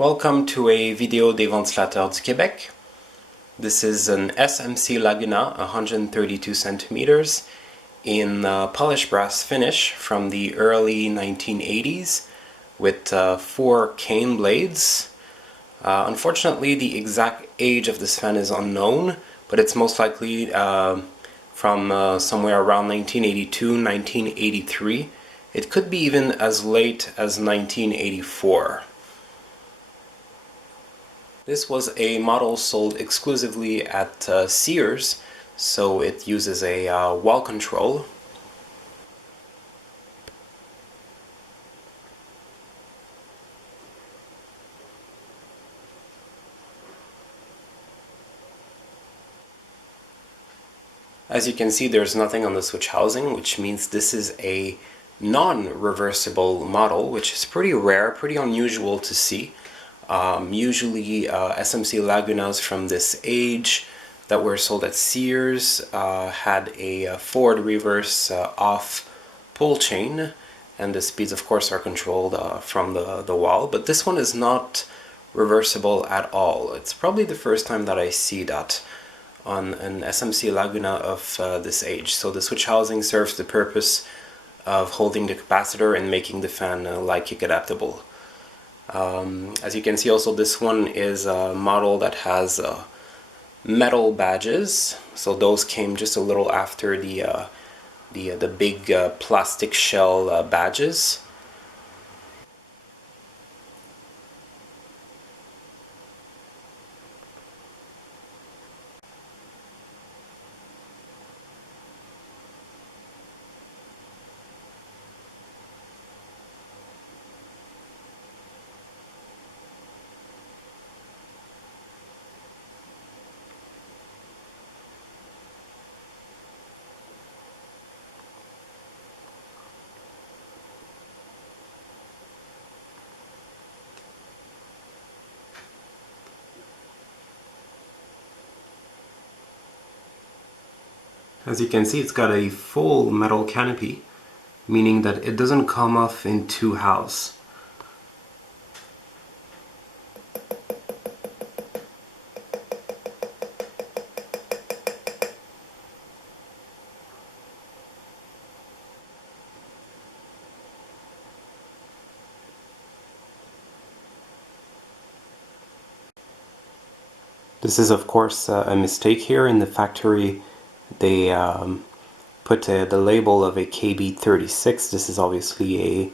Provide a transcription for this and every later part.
Welcome to a video des Ventilateurs du Québec. This is an SMC Laguna 132 centimeters in polished brass finish from the early 1980s with 4 cane blades. Unfortunately, the exact age of this fan is unknown, but it's most likely from somewhere around 1982, 1983. It could be even as late as 1984. This was a model sold exclusively at Sears, so it uses a wall control. As you can see, there's nothing on the switch housing, which means this is a non-reversible model, which is pretty rare, pretty unusual to see. Usually SMC Lagunas from this age that were sold at Sears had a forward reverse off pull chain, and the speeds of course are controlled from the wall, but this one is not reversible at all. It's probably the first time that I see that on an SMC Laguna of this age. So the switch housing serves the purpose of holding the capacitor and making the fan light kick adaptable. As you can see, also this one is a model that has metal badges, so those came just a little after the big plastic shell badges. As you can see, it's got a full metal canopy, meaning that it doesn't come off in two halves. This is of course a mistake here. In the factory they put the label of a KB36. This is obviously a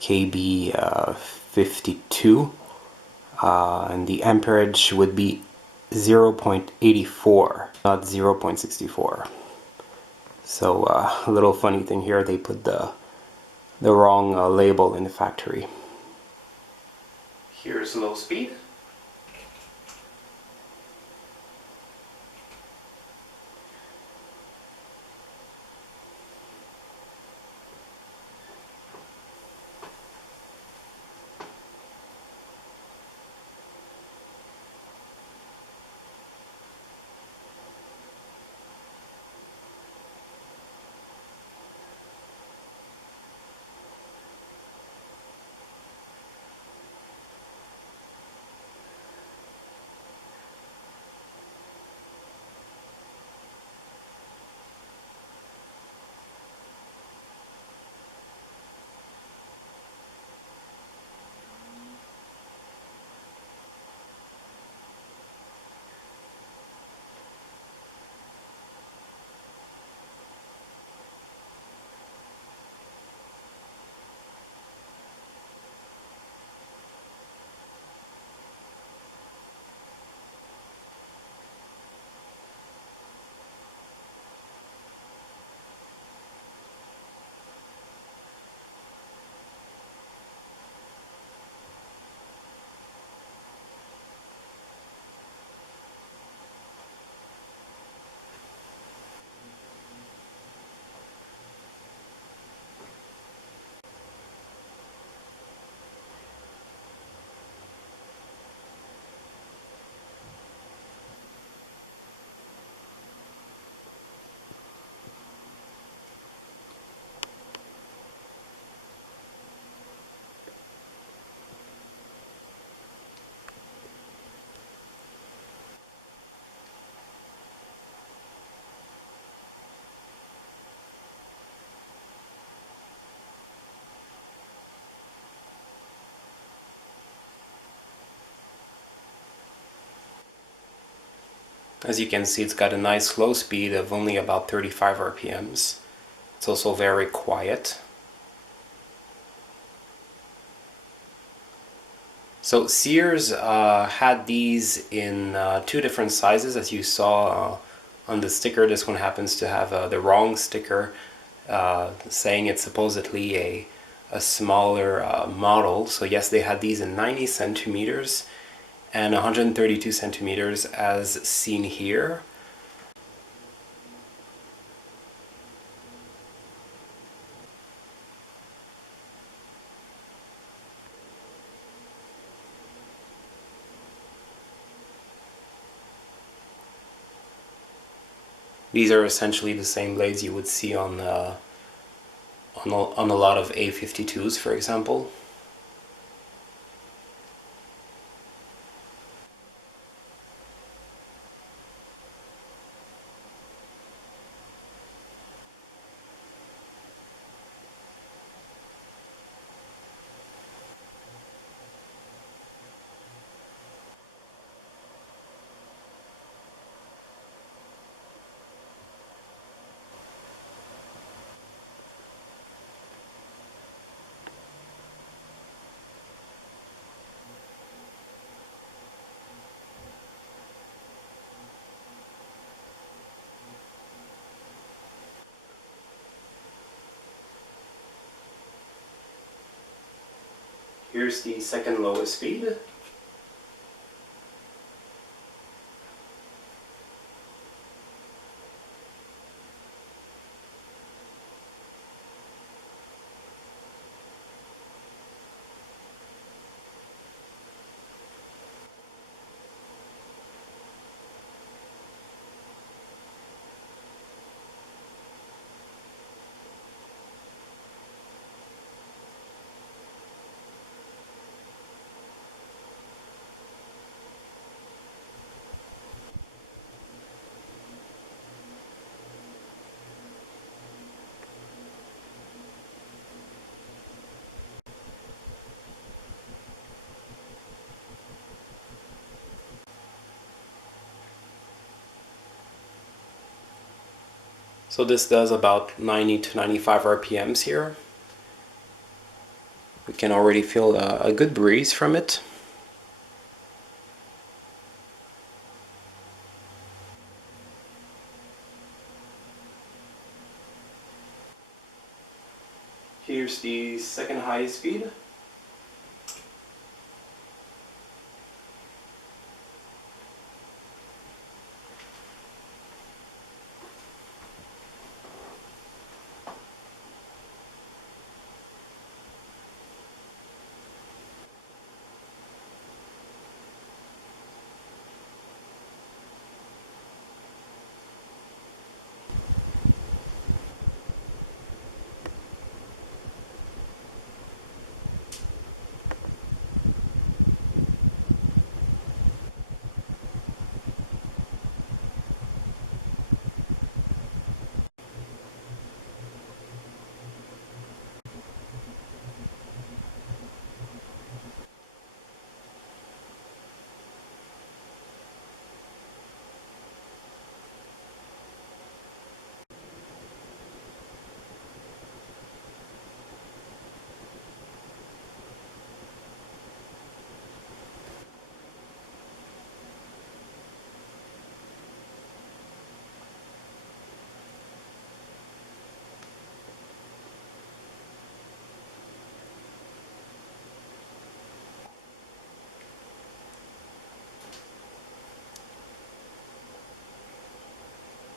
KB52, and the amperage would be 0.84, not 0.64. So a little funny thing here, they put the wrong label in the factory. Here's low speed. As you can see, it's got a nice slow speed of only about 35 RPMs. It's also very quiet. So Sears had these in two different sizes, as you saw on the sticker. This one happens to have the wrong sticker, saying it's supposedly a smaller model. So yes, they had these in 90 centimeters and 132 centimeters as seen here. These are essentially the same blades you would see on a lot of A52s, for example. Here's the second lowest speed. So this does about 90 to 95 RPMs here. We can already feel a good breeze from it. Here's the second highest speed.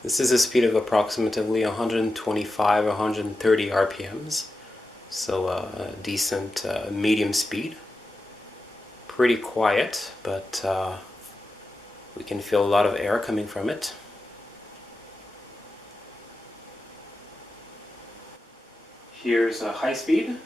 This is a speed of approximately 125, 130 RPMs, so a decent medium speed. Pretty quiet, but we can feel a lot of air coming from it. Here's a high speed.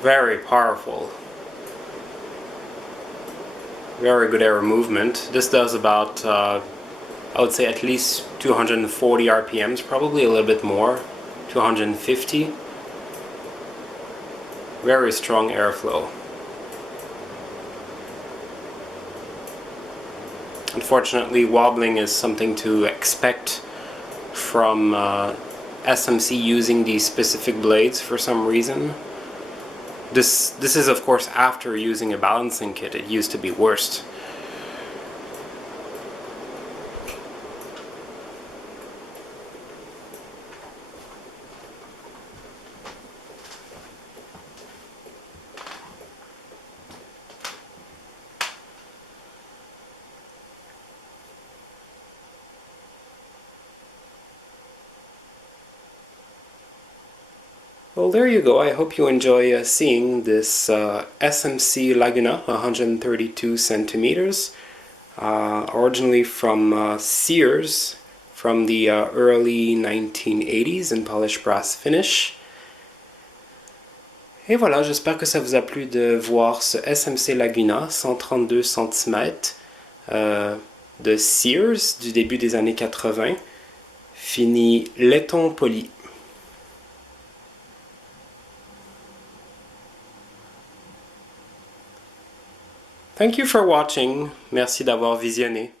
Very powerful. Very good air movement. This does about, I would say at least 240 RPMs, probably a little bit more, 250. Very strong airflow. Unfortunately, wobbling is something to expect from SMC using these specific blades for some reason. This is of course after using a balancing kit. It used to be worse. Well, there you go. I hope you enjoy seeing this SMC Laguna 132 centimeters, originally from Sears, from the early 1980s in polished brass finish. Et voilà, j'espère que ça vous a plu de voir ce SMC Laguna 132 cm de Sears du début des années 80, fini Laiton Poli. Thank you for watching. Merci d'avoir visionné.